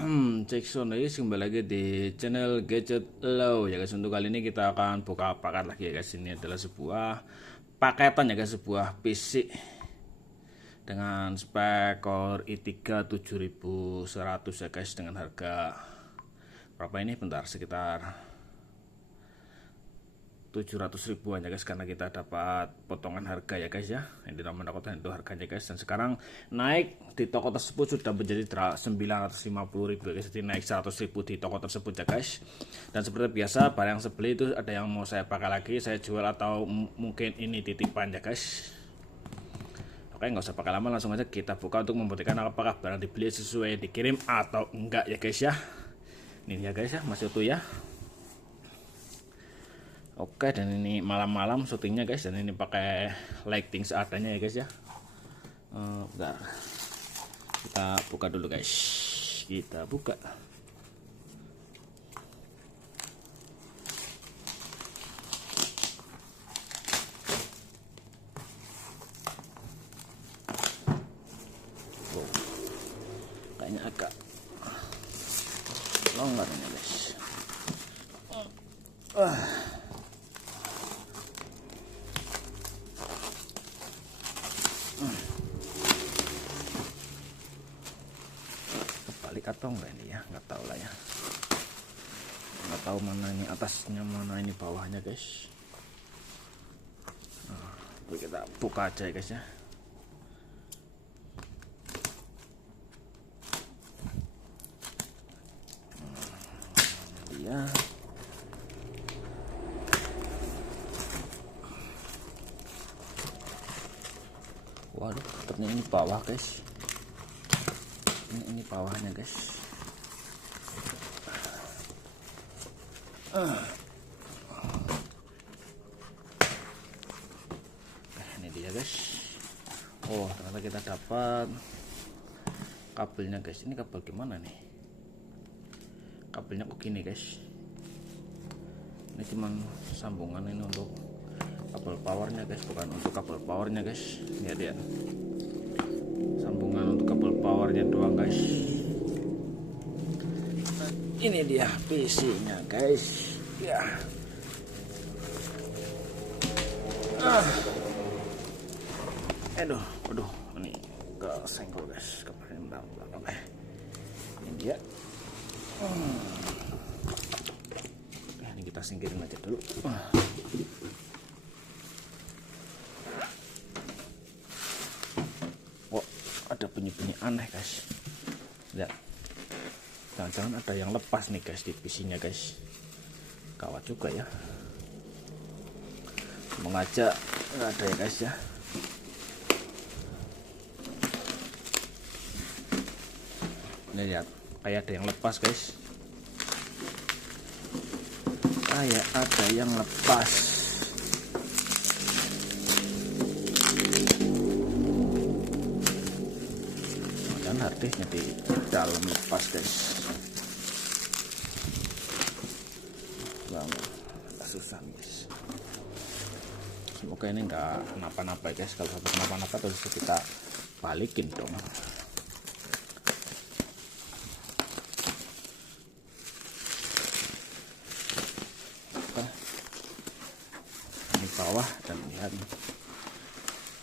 Cek sound guys, kembali lagi di channel Gadget Low ya guys. Untuk kali ini kita akan buka paket lagi ya guys. Ini adalah sebuah paketan ya guys, sebuah PC dengan spek Core i3 7100 ya guys, dengan harga berapa ini? Bentar, sekitar 700 ribuan ya guys, karena kita dapat potongan harga ya guys ya, yang di nomor toko itu harganya guys. Dan sekarang naik di toko tersebut sudah menjadi 950 ribu ya guys, jadi naik 100 ribu di toko tersebut ya guys. Dan seperti biasa, barang yang sebeli itu ada yang mau saya pakai lagi, saya jual, atau mungkin ini titipan ya guys. Oke, nggak usah pakai lama, langsung aja kita buka untuk membuktikan apakah barang dibeli sesuai yang dikirim atau enggak ya guys ya. Ini ya guys ya, masih utuh ya. Oke, dan ini malam-malam syutingnya guys, dan ini pakai lighting seadanya ya guys ya. Bentar, kita buka dulu guys, kita buka. Wow, kayaknya agak longgar ini guys. Balik atau enggak ini ya, nggak tahu lah ya, nggak tahu mana ini atasnya mana ini bawahnya guys. Kita buka aja ya guys ya. Ya, waduh, ternyata ini bawah guys. Ini bawahnya guys. Ini dia guys. Oh, ternyata kita dapat kabelnya guys. Ini kabel gimana nih? Kabelnya kok gini guys. Ini cuman sambungan ini untuk kabel powernya guys, bukan untuk kabel powernya guys. Lihat ya, sambungan untuk kabel powernya doang guys. Ini dia PC-nya guys ya. Aduh, ini kesenggol guys, kemarin belakang. Ini dia. Ini kita singkirin aja dulu. Oh, ada bunyi-bunyi aneh guys. Lihat, jangan-jangan ada yang lepas nih guys di PC-nya guys. Kawat juga ya. Mengajak nggak ada ya guys ya. Ini lihat, kayak ada yang lepas guys. Kayak ada yang lepas. Dan harddisknya di dalam lepas guys. Agak susah guys. Semoga ini enggak kenapa-napa guys. Kalau sampai kenapa-napa terus kita balikin dong. Ini bawah, dan lihat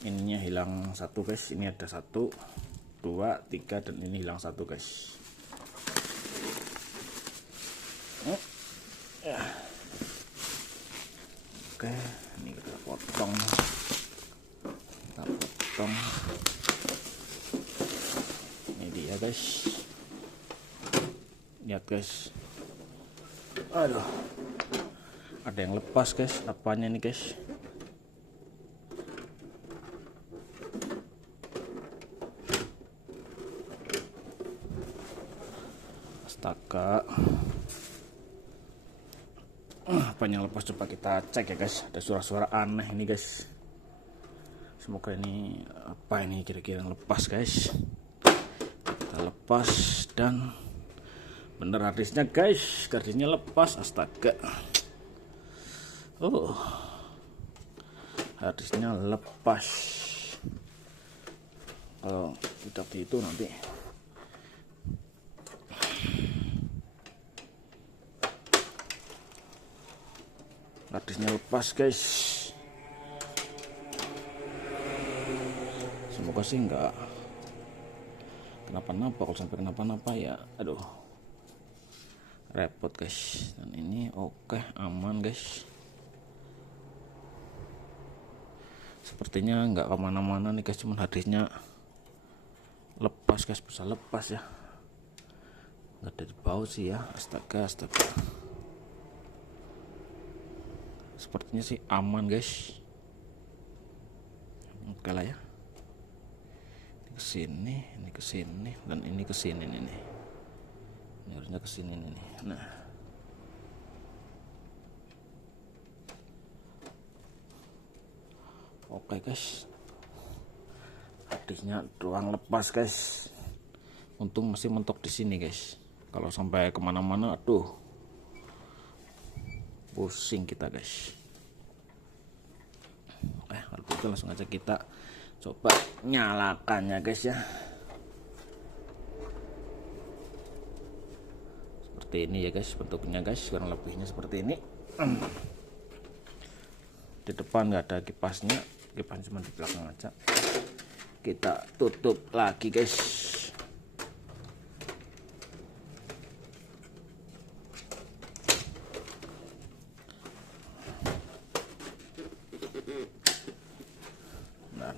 ininya hilang satu guys. Ini ada 1, 2, 3, dan ini hilang 1 guys. Oke, ini kita potong. Ini dia guys. Lihat guys. Aduh, ada yang lepas guys. Apanya nih guys? Astaga, apa yang lepas? Coba kita cek ya guys. Ada suara-suara aneh ini guys. Semoga ini apa ini kira-kira yang lepas guys. Kita lepas, dan bener harddisknya guys. Harddisknya lepas, astaga. Oh, harddisknya lepas. Kalau tidak itu nanti harddisknya lepas guys. Semoga sih enggak kenapa-napa. Kalau sampai kenapa-napa ya aduh repot guys. Dan ini oke, aman guys. Sepertinya nggak kemana-mana nih guys, cuman harddisknya lepas guys, bisa lepas ya, nggak dari bawah sih ya. Astaga. Sepertinya sih aman guys. Oke lah ya. Ini kesini dan ini kesini nih. Ini harusnya kesini nih. Nah, oke guys, harddisknya doang lepas guys. Untung masih mentok di sini guys. Kalau sampai kemana-mana, aduh, pusing kita guys. Oke, kalau begitu langsung aja kita coba nyalakannya guys ya. Seperti ini ya guys bentuknya guys, kurang lebihnya seperti ini. Di depan nggak ada kipasnya, kipas cuma di belakang aja. Kita tutup lagi guys. Nah.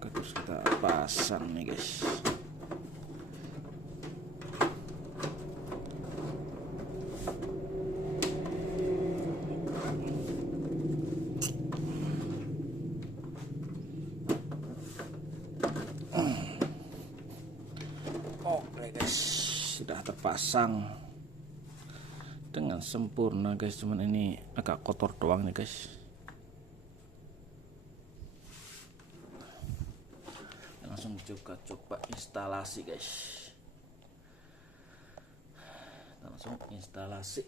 Oke, terus kita pasang nih guys. Oke guys, sudah terpasang dengan sempurna guys. Cuman ini agak kotor doang nih guys. Langsung juga coba instalasi guys. Langsung instalasi.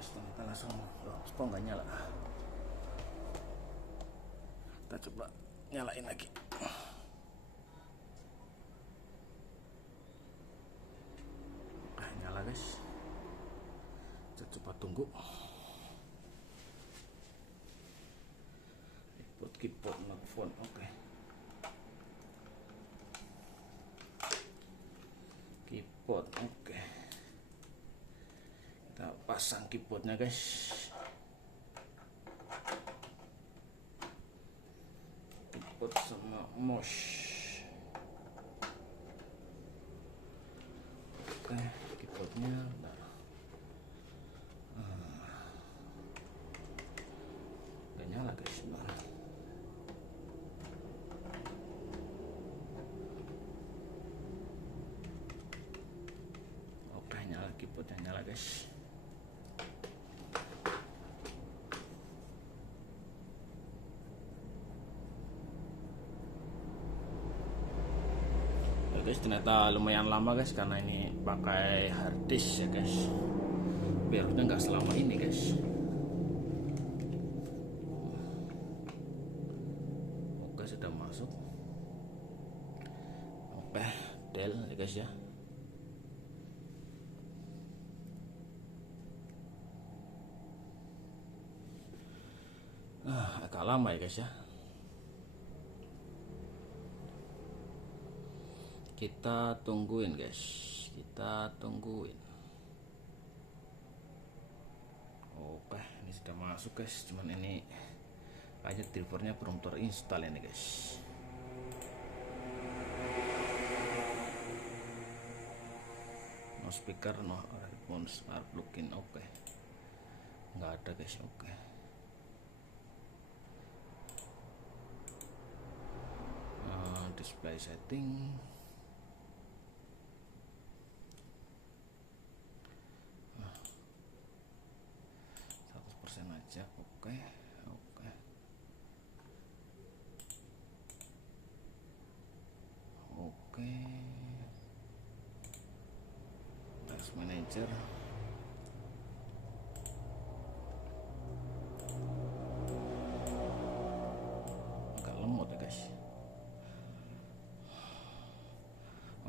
Kita langsung kok nggak nyala. Kita coba nyalain lagi. Nyala guys. Kita coba tunggu. Keyboard phone oke. Keyboard oke. Kita pasang keyboardnya guys. Keyboard sama mouse. Oke, keyboardnya nggak nyala guys. Oke, nyala, keyboardnya nyala guys. Guys, ternyata lumayan lama guys karena ini pakai harddisk ya guys. Biarnya nggak selama ini guys. Oke, sudah masuk. Oke, Dell ya guys ya. Agak lama ya guys ya. Kita tungguin guys. kita tungguin. Oke, ini sudah masuk guys, cuman ini kayaknya drivernya belum terinstall ini guys. No speaker, no headphones are plugin. Oke, nggak ada guys. Oke, display setting. 100% aja. Oke. Task manager. Agak lemot ya guys.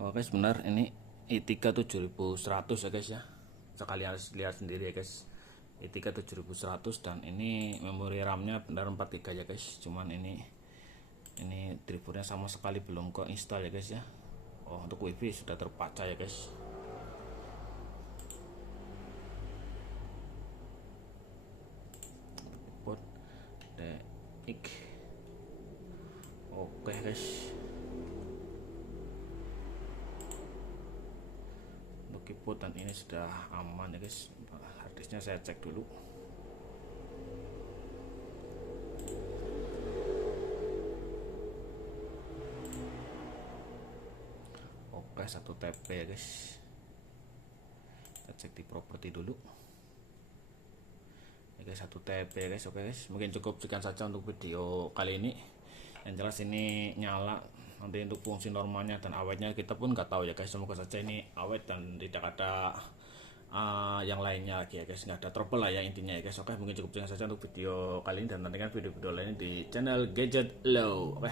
Oke, benar ini i3 7100 ya guys ya. Sekali harus lihat sendiri ya guys. i3 7100 dan ini memori RAM-nya benar 4 GB ya guys. Cuman ini drivernya sama sekali belum ke install ya guys ya. Oh, untuk WiFi sudah terpacah ya guys. Port DX. Oke guys. Untuk keyboard dan ini sudah aman ya guys. Harddisknya saya cek dulu. Oke, 1 TB ya guys. Kita cek di properti dulu ya guys, 1 TB ya guys. Oke guys, mungkin cukup sekian saja untuk video kali ini. Yang jelas ini nyala. Nanti untuk fungsi normalnya dan awetnya kita pun nggak tahu ya guys. Semoga saja ini awet dan tidak ada yang lainnya lagi ya guys, nggak ada trouble lah ya intinya ya guys. Oke, mungkin cukup sekian saja untuk video kali ini dan nantikan video-video lainnya di channel Gadget Low. Oke.